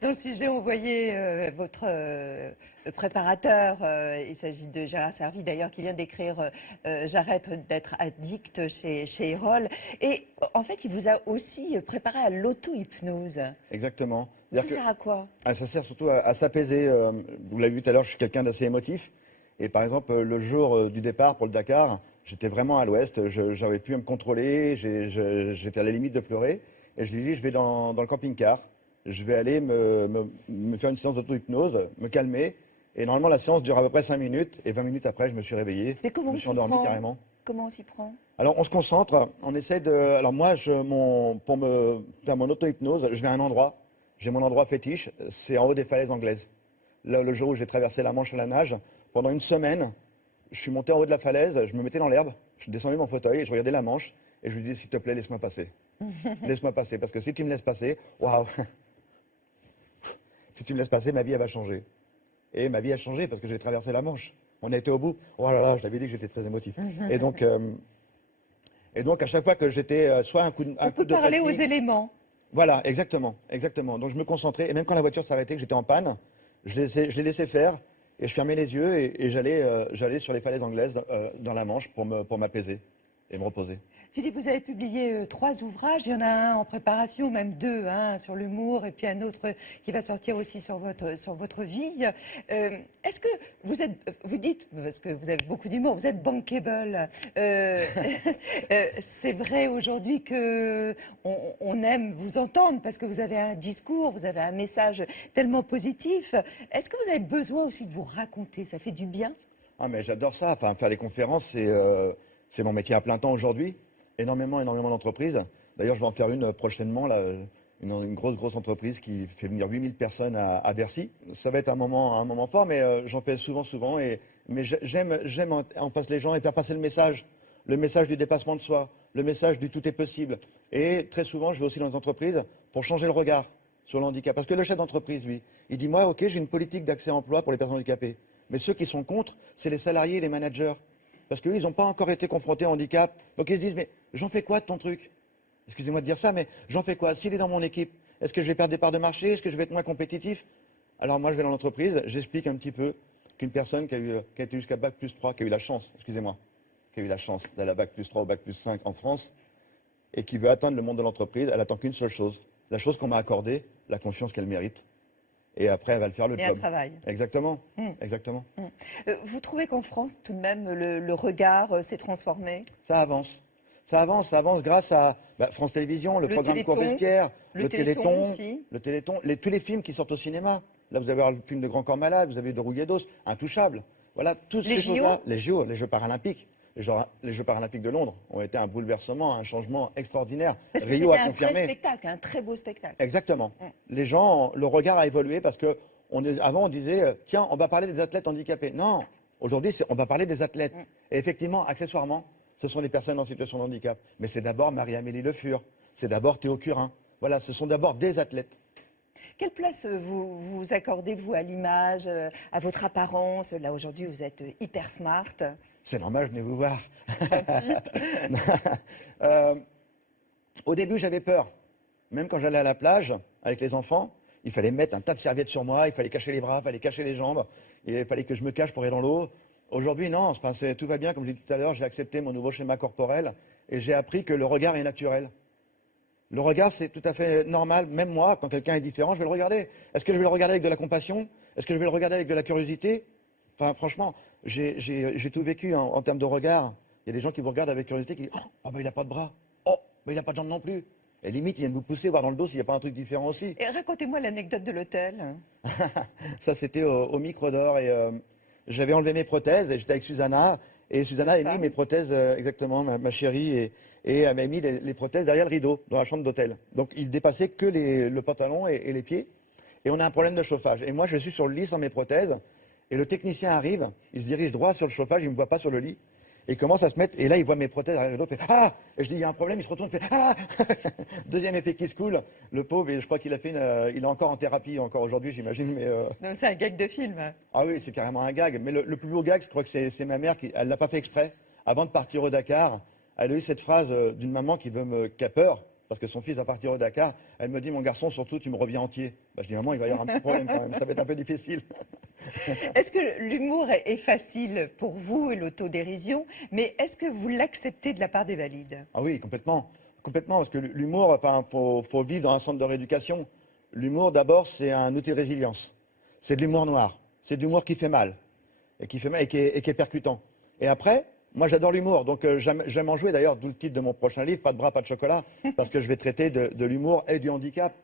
Dans le sujet, on voyait votre préparateur, il s'agit de Gérard Servie d'ailleurs, qui vient d'écrire J'arrête d'être addict chez Erol. Et en fait, il vous a aussi préparé à l'auto-hypnose. Exactement. Ça sert à quoi? Ça sert surtout à s'apaiser. Vous l'avez vu tout à l'heure, je suis quelqu'un d'assez émotif. Et par exemple, le jour du départ pour le Dakar, j'étais vraiment à l'ouest, j'avais pu me contrôler, j'étais à la limite de pleurer. Et je lui ai dit, je vais dans le camping-car, je vais aller me faire une séance d'auto-hypnose, me calmer. Et normalement, la séance dure à peu près 5 minutes. Et 20 minutes après, je me suis réveillé. Mais comment je me suis endormi carrément. Comment on s'y prend? Alors, on se concentre, on essaie de... Alors moi, pour me faire mon auto-hypnose, je vais à un endroit. J'ai mon endroit fétiche, c'est en haut des falaises anglaises. Là, le jour où j'ai traversé la Manche à la nage, pendant une semaine, je suis monté en haut de la falaise, je me mettais dans l'herbe, je descendais mon fauteuil et je regardais la Manche et je lui disais, s'il te plaît, laisse-moi passer. Laisse-moi passer, parce que si tu me laisses passer, waouh, si tu me laisses passer, ma vie, elle va changer. Et ma vie a changé parce que j'ai traversé la Manche. On a été au bout. Oh là là, je t'avais dit que j'étais très émotif. Et donc, à chaque fois que j'étais soit un coup de On peut parler aux fatigue, éléments. voilà, exactement, exactement. Donc je me concentrais, et même quand la voiture s'arrêtait, que j'étais en panne, je les laissais faire, et je fermais les yeux, et j'allais sur les falaises anglaises dans la Manche pour m'apaiser et me reposer. Philippe, vous avez publié 3 ouvrages, il y en a un en préparation, même 2, hein, sur l'humour, et puis un autre qui va sortir aussi sur votre vie. Est-ce que vous dites, parce que vous avez beaucoup d'humour, vous êtes bankable. C'est vrai aujourd'hui que on aime vous entendre parce que vous avez un discours, vous avez un message tellement positif. Est-ce que vous avez besoin aussi de vous raconter? Ça fait du bien? Ah mais j'adore ça, enfin faire les conférences, c'est mon métier à plein temps aujourd'hui. Énormément d'entreprises. D'ailleurs, je vais en faire une prochainement, là, une grosse entreprise qui fait venir 8000 personnes à Bercy. Ça va être un moment fort, mais j'en fais souvent. Mais j'aime en face les gens et faire passer le message du dépassement de soi, le message du tout est possible. Et très souvent, je vais aussi dans les entreprises pour changer le regard sur le handicap. Parce que le chef d'entreprise, lui, il dit, moi, ok, j'ai une politique d'accès à l'emploi pour les personnes handicapées. Mais ceux qui sont contre, c'est les salariés et les managers. Parce qu'eux, ils n'ont pas encore été confrontés au handicap. Donc ils se disent, mais j'en fais quoi de ton truc? Excusez-moi de dire ça, mais j'en fais quoi? S'il est dans mon équipe, est-ce que je vais perdre des parts de marché? Est-ce que je vais être moins compétitif? Alors moi, je vais dans l'entreprise, j'explique un petit peu qu'une personne qui a été jusqu'à Bac+3, qui a eu la chance, qui a eu la chance d'aller à Bac+3 ou Bac+5 en France, et qui veut atteindre le monde de l'entreprise, elle attend qu'une seule chose. La chose qu'on m'a accordée, la confiance qu'elle mérite. Et après, elle va le faire le job. Et un travail. Exactement, exactement. Vous trouvez qu'en France, tout de même, le regard s'est transformé? Ça avance grâce à France Télévisions, le programme Téléthon, Cours Vestiaire, le Téléthon aussi. tous les films qui sortent au cinéma. Là, vous avez le film de Grand Corps Malade, vous avez de Rouillet d'Os, Intouchable. Voilà, toutes ces choses-là. Les JO, les Jeux Paralympiques. Les Jeux Paralympiques de Londres ont été un bouleversement, un changement extraordinaire. Parce que Rio a c'était un confirmé. vrai spectacle, un très beau spectacle. Exactement. Les gens, le regard a évolué parce que avant on disait, tiens, on va parler des athlètes handicapés. Non, aujourd'hui, on va parler des athlètes. Et effectivement, accessoirement, ce sont les personnes en situation de handicap. Mais c'est d'abord Marie-Amélie Le Fur, c'est d'abord Théo Curin. Voilà, ce sont d'abord des athlètes. Quelle place vous accordez-vous à l'image, à votre apparence? Là, aujourd'hui, vous êtes hyper smart. C'est normal, venez vous voir. Au début, j'avais peur. Même quand j'allais à la plage avec les enfants, il fallait mettre un tas de serviettes sur moi, il fallait cacher les bras, il fallait cacher les jambes, il fallait que je me cache pour aller dans l'eau. Aujourd'hui, non, tout va bien, comme je l'ai dit tout à l'heure, j'ai accepté mon nouveau schéma corporel et j'ai appris que le regard est naturel. Le regard, c'est tout à fait normal. Même moi, quand quelqu'un est différent, je vais le regarder. Est-ce que je vais le regarder avec de la compassion? Est-ce que je vais le regarder avec de la curiosité? Enfin, franchement, j'ai tout vécu en termes de regard. Il y a des gens qui vous regardent avec curiosité, qui disent « Oh, mais il n'a pas de bras. Oh, mais il n'a pas de jambes non plus. » Et limite, ils viennent vous pousser, voir dans le dos s'il n'y a pas un truc différent aussi. Et racontez-moi l'anecdote de l'hôtel. Ça, c'était au Micro d'Or. Et j'avais enlevé mes prothèses et j'étais avec Susanna. Et Susanna a mis mes prothèses, exactement, ma chérie. Et elle m'a mis les prothèses derrière le rideau, dans la chambre d'hôtel. Donc, il dépassait que le pantalon et les pieds. Et on a un problème de chauffage. Et moi, je suis sur le lit sans mes prothèses. Et le technicien arrive, il se dirige droit sur le chauffage, il ne me voit pas sur le lit. Et il commence à se mettre, et là il voit mes prothèses derrière le dos, il fait « Ah !» Et je dis « Il y a un problème », il se retourne, il fait « Ah !» Deuxième effet qui se coule, le pauvre, et je crois qu'il a fait il est encore en thérapie, encore aujourd'hui j'imagine, mais... C'est un gag de film. Ah oui, c'est carrément un gag, mais le plus beau gag, je crois que c'est ma mère, elle ne l'a pas fait exprès. Avant de partir au Dakar, elle a eu cette phrase d'une maman qui a peur, parce que son fils va partir au Dakar. Elle me dit, mon garçon, surtout, tu me reviens entier. Bah, je dis, maman, il va y avoir un petit problème quand même, ça va être un peu difficile. Est-ce que l'humour est facile pour vous et l'autodérision, mais est-ce que vous l'acceptez de la part des valides? Ah oui, complètement. Complètement, parce que l'humour, enfin, faut vivre dans un centre de rééducation. L'humour, d'abord, c'est un outil de résilience. C'est de l'humour noir. C'est de l'humour qui fait mal. Et qui fait mal et qui est percutant. Et après, moi, j'adore l'humour. Donc, j'aime en jouer. D'ailleurs, d'où le titre de mon prochain livre, Pas de bras, pas de chocolat. Parce que je vais traiter de l'humour et du handicap.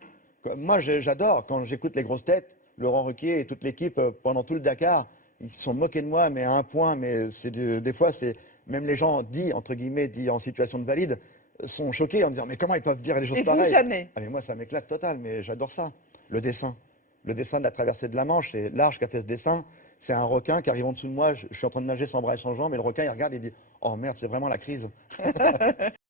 Moi, j'adore quand j'écoute les grosses têtes, Laurent Ruquier et toute l'équipe pendant tout le Dakar. Ils se sont moqués de moi, mais à un point. Mais des fois, c'est même les gens entre guillemets, dits en situation de valide, sont choqués en disant mais comment ils peuvent dire des choses Et vous, pareilles. jamais? Ah mais moi ça m'éclate total, mais j'adore ça. Le dessin de la traversée de la Manche, c'est Large qui a fait ce dessin. C'est un requin qui arrive en dessous de moi, je suis en train de nager sans bras et sans jambes, et le requin il regarde et il dit oh merde, c'est vraiment la crise.